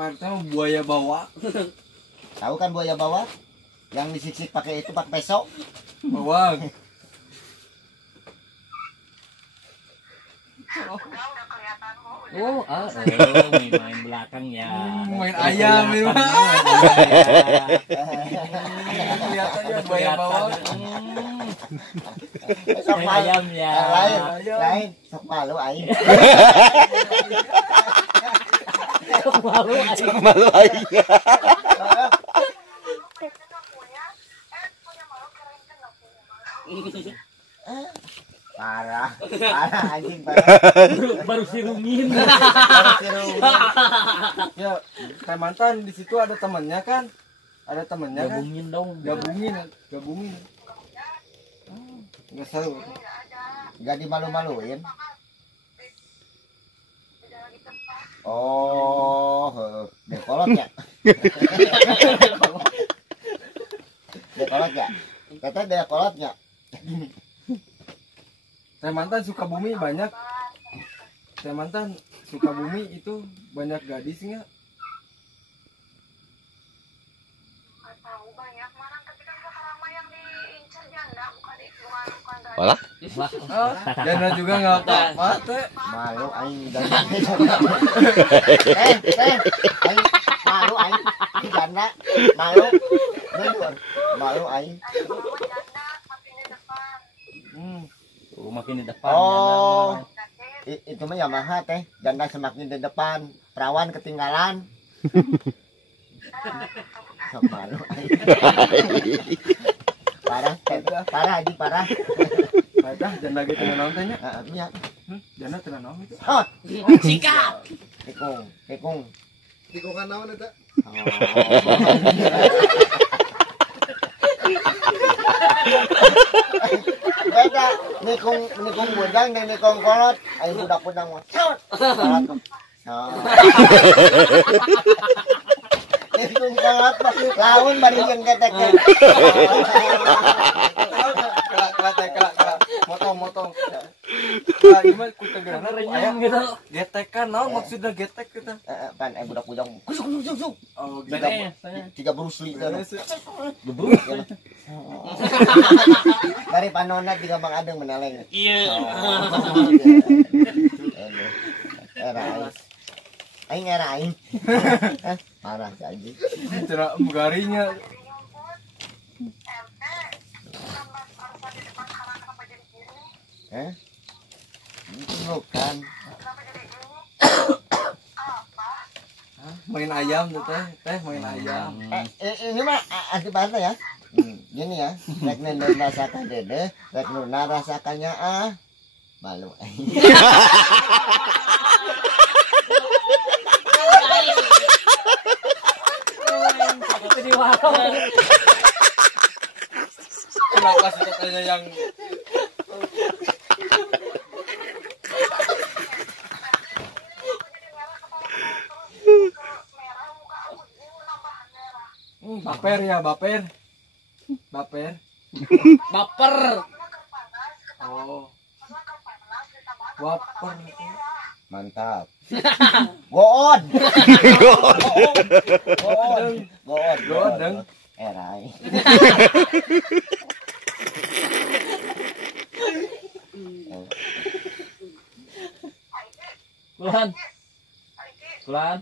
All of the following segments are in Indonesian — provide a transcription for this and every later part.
Pak buaya bawah. Tahu kan buaya bawah? Yang disik-sik pakai itu pakai peso. Bawang. Oh, main belakang ya. Main ayam ini mah. Kelihatannya buaya bawah. Sok Main malu. ayam ya. Lain, sok malu aing. Malu aing. Parah anjing parah. Baru sirungin. Ya, Teh Mantan di situ ada temannya kan? Ada temannya kan? Gabungin dong. Gabungin. Enggak seru. Gak dimalu-maluin. Oh, dekolot ya. Dekolot ya. Kata dekolotnya. Teh Mantan Sukabumi banyak. Teh Mantan Sukabumi itu banyak gadis nggak? Walah. Janda juga nggak apa-apa teh. Malu aing dan aing malu aing janda malu bener malu aing. Makin di depan. Oh, itu mah Yamaha teh janda semakin di depan perawan ketinggalan. Sok malu aing. Parah aji parah. Dah janda gitu naon teh nya? Nya. Janda teh naon itu? Hot. Sikap. Kekung. Tikungan naon eta? Beda nikung bujang dan nikung kolot. Ayo budak-budak mah. Nikung kolot laun bari jeung ketek. Motong. Nah, ini mah ku tegerana Renyang gitu. getekan naon maksudnya getek kita? Pan budak-budak kusuk. Oh, Beres. Tiga Bruce Lee teh. Gebruk. Dari panona tiga Bang Adeng meneleng. Iya. Aing era aing. Parah si anjing. Cara garinya. Bukan. Main ayam tuh teh main ayam. Ini mah asli bahasa ya. Gini ya, rek nunda rasakan dede, rek nunda rasakannya malu. Di warung. Kenapa sih katanya yang baper ya baper. Baper. Oh. Baper. Mantap. Goon. Erai. Kulan.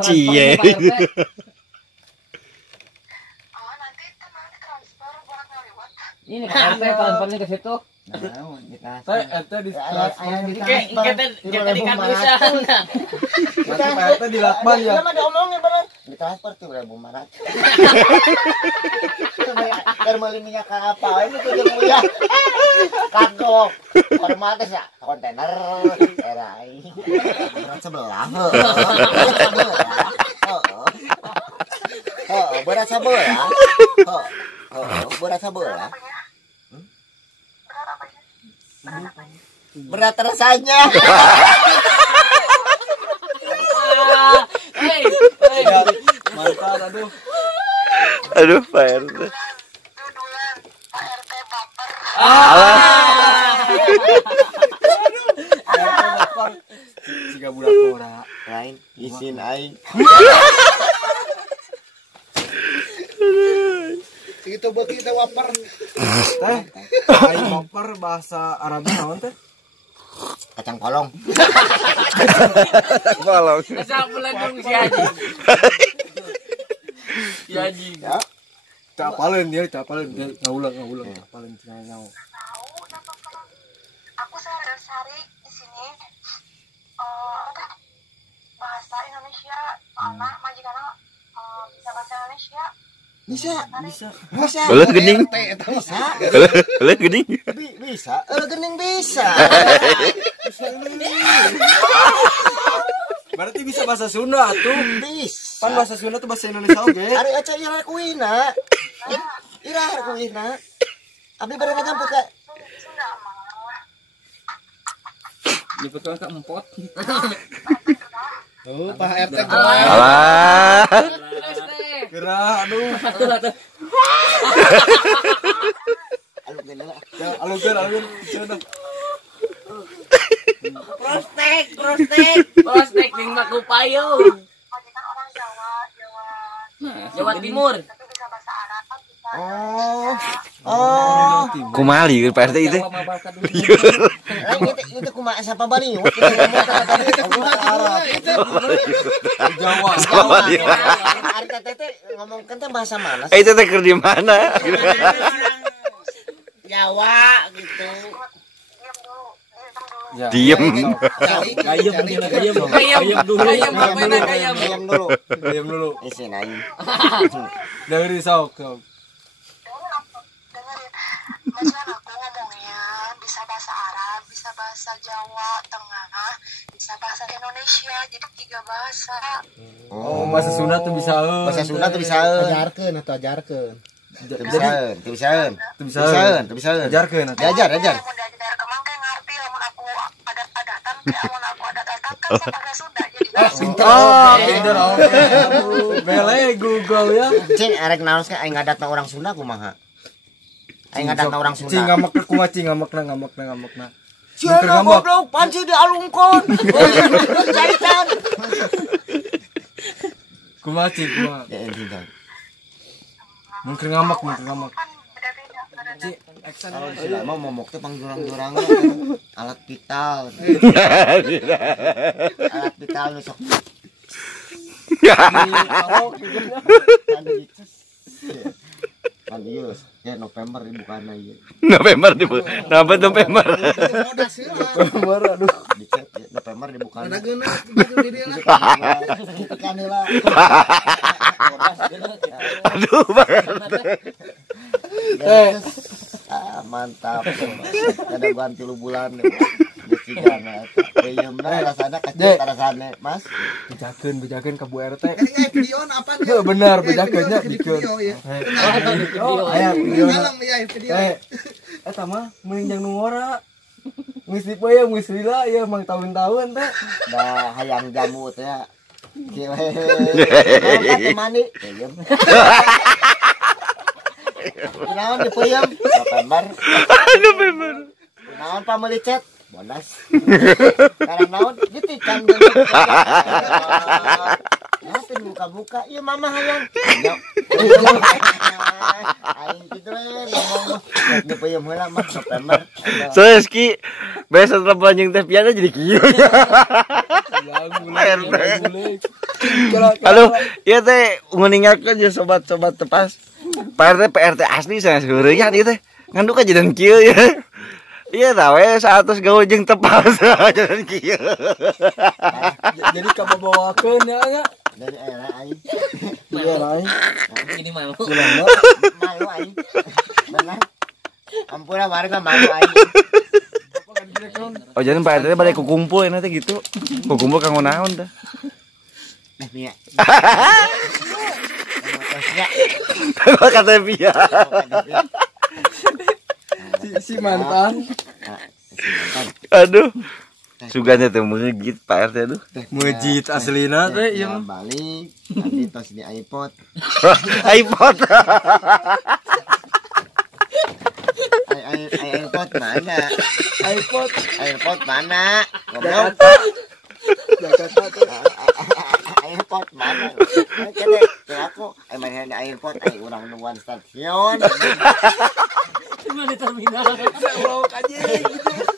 Cie. Ini Pak RT transfernya ke situ. Teh eta di Kita dikatusan. Nanti Pak RT di lakban ya. Lama diomongin bener. Ditransfer tuh 1.500. Biar beli minyak apa ini tuh jeung mulia. Kagok. Otomatis ya kontainer erai. Berat sebelah. Berat sebelah. Berat sebelah. Berat rasanya. Mantap aduh. Aduh, Pak RT. Ah. Itu beuki teh waper. Teh, ai waper bahasa Arabnya naon teh? Kacang polong. Polong. Asa bulan dong si Haji. Si Haji. Capaleun dia, capaleun dia ngaulang capaleun cenah nyaho. Tahu nama kalau aku sehari di sini apa bahasa Indonesia anak majikana bisa bahasa Indonesia Bisa. Bisa. Boleh gening. Bisa. Boleh gening. Bisa. Gening bisa. Berarti bisa bahasa Sunda tuh. Bisa. Pan bahasa Sunda tuh bahasa Indonesia oge. Ari aca ira kuina. Ira kuina. Abdi bade ngajamput ka. Sunda mah Diputuan ke empot. Oh, Pak RT Alah. Gerak aduh. Atuh. Aluk gini lah. Ya, alungkeun. Cenah. Prostek ning baku payung. majikan orang Jawa Jawa Timur. tapi bisa bahasa Arab bisa Oh. Kumali ke Pak RT itu. Jawa mah bahasa dulu. Itu kumaha siapa bari? Kita ngomong Arab. Jawa. Jawa. Ari teh ngomongkeun teh bahasa mana? Itu teh keur di mana? Jawa gitu. diam dulu Ya. Diem. Kayam dulu. Kayam bapena kayam. Diam dulu. Diam dulu. Isin aing. Dari sok. dengerin majikan aku ngomongnya bisa bahasa Arab bisa bahasa Jawa Tengah bisa bahasa Indonesia jadi 3 bahasa Oh, bahasa Sunda tuh bisa. Bahasa Sunda tuh bisa. Ajarkeun atau ajarkeun. Teu bisaeun. Ajarkeun atuh. Diajar. Mun dari daerah Kemang kayak ngerti lamun aku adat-adatan lamun aku adat-adatan kan saya bahasa Sunda jadi Oh, pinter oke. Aduh, bele Google ya. Cing arek naos ka aing ngadatna orang Sunda kumaha? Aing ngadatna orang Cing Sunda. ngamakna kumaha cing ngamakna. Cenah goblok panci dialungkon. Jaitan. Kumaha cing kumaha. Ya entitan. Mungkin ngamak. kan beda-beda ada Cing action. Kalau di Sunda mah momok teh pangjurang-jurangna alat vital. Alat vital nu sok Adios. Ya November bukanna ieu. November November. Modas heula. Aduh. Dicet ya, November dibuka. Ada geuna baju diri lah. Tekan heula. Aduh, Bang. Mantap. Ada ganti lu bulan. Becigana eta. Peyemna rasana kecil rasane, Mas. Bejakeun ka Bu RT. Ini video apa nih? Heuh, benar bejakeunnya dikeun. Video ya. Aya video. Malam ya video. Eta mah meuning jang nu ngora. Geus dipeuyeum geus lila ieu mang tahun-tahun teh. Da hayang jamu teh ya. Kieu. Angkat mani. Peyem. Kunaon dipeuyeum? November. Kunaon pamelicet? Bodas. Karena naon ditikan deui. Ya buka-buka. Ieu mama hayang. Aing kitu we ngomong dipeuyeum heula mah November. Soalnya Ski biasa setelah panjang teh piana jadi kieu. Halo, iya teh nguningakeun ya sobat-sobat tepas. PRT asli sana seureunya ieu teh. Ngandung ka jadan kieu ya. Iya tahu ya saat terus gawe jeung tepas jadan kieu. Jadi kabawakeun ya. Dari era aing. Iya lain. Ini malu. Malu aing. Benar. Ampura warga malu aing. Oh jadi PRT balik kukumpul ya nanti gitu. Kukumpul kanggo naon teh. Nah, Mia. Kanggo kata Pia. Si mantan. Aduh. Sugana teh meugit Pak RT aduh. Mujid aslina teh ieu Ya mah. balik. Tadi tos di iPod. iPod. iPod mana? iPod iPod mana? Goblok. Jakarta tuh. airport mana? Kene aku main airport urang nungguan stasiun. Cuma di terminal. Bawa aja gitu.